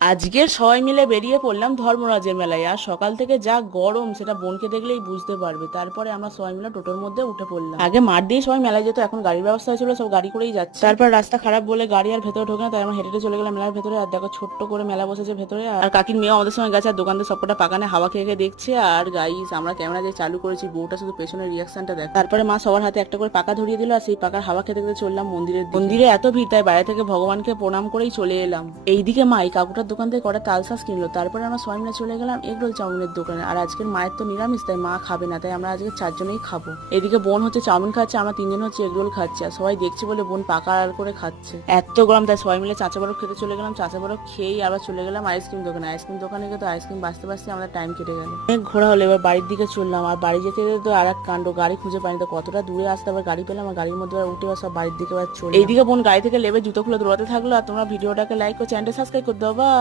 আজকের সবাই মিলে বেরিয়ে পড়লাম ধর্মরাজের মেলায়। আর সকাল থেকে যা গরম সেটা বোনকে দেখলেই বুঝতে পারবে। তারপরে আমরা সবাই মিলে টোটোর মধ্যে উঠে পড়লাম। আগে মাঠ দিয়ে সবাই মেলায় যেত, এখন গাড়ির ব্যবস্থা হয়েছিল, সব গাড়ি করেই যাচ্ছে। তারপর রাস্তা খারাপ বলে গাড়ি আর ভেতরে ঢোকে না, তাই আমরা হেঁটে হেঁটে চলে গেলাম মেলার ভেতরে। আর দেখো ছোট্ট করে মেলা বসেছে ভেতরে, আর কাকির মেয়েও আমাদের সঙ্গে গেছে। আর দোকানদের সবকটা পাকানে হাওয়া খেয়ে খেয়ে দেখছে। আর গাইস, আমরা ক্যামেরা যে চালু করেছি, বউটা শুধু পেছনের রিয়াকশনটা দেখ। তারপরে মা সবার হাতে একটা করে পাকা ধরিয়ে দিল, আর সেই পাকার হাওয়া খেতে খেতে চললাম মন্দিরের দিকে। মন্দিরে এত ভিড়, তাই বাইরে থেকে ভগবানকে প্রণাম করেই চলে এলাম। এইদিকে মা এই কাকুটার দোকান থেকে কটা তালশাঁস কিনলো। তারপরে আমরা সবাই মিলে চলে গেলাম এগরোল চাউমিনের দোকানে। আর আজকের মায়ের তো নিরামিষ, তাই মা খাবে না, তাই আমরা আজকে চারজনেই খাবো। এদিকে বোন হচ্ছে চাউমিন খাচ্ছে, আমরা তিনজন হচ্ছে এগরোল খাচ্ছি। আর সবাই দেখছে বলে বোন পাকা আর করে খাচ্ছে। এত গরম, তাই সবাই মিলে চাচা বরফ খেতে চলে গেলাম। চাচা বরফ খেয়েই আবার চলে গেলাম আইসক্রিম দোকানে। আইসক্রিম দোকানে গিয়ে তো আইসক্রিম বাঁচতে বাঁচতে আমাদের টাইম কেটে গেল। অনেক ঘোরা হলো, এবার বাড়ির দিকে চললাম। আর বাড়ি যেতে যেতে তো আর এক কাণ্ড, গাড়ি খুঁজে পাইনি। তো কতটা দূরে আসতে আবার গাড়ি পেলাম, আর গাড়ির মধ্যে আবার উঠে সব বাড়ির দিকে আবার চলে। এইদিকে বোন গাড়ি থেকে লেবে জুতো খুলে দৌড়াতে থাকলো। আর তোমরা ভিডিওটাকে লাইক ও চ্যানেলটা সাবস্ক্রাইব করে দাও। বা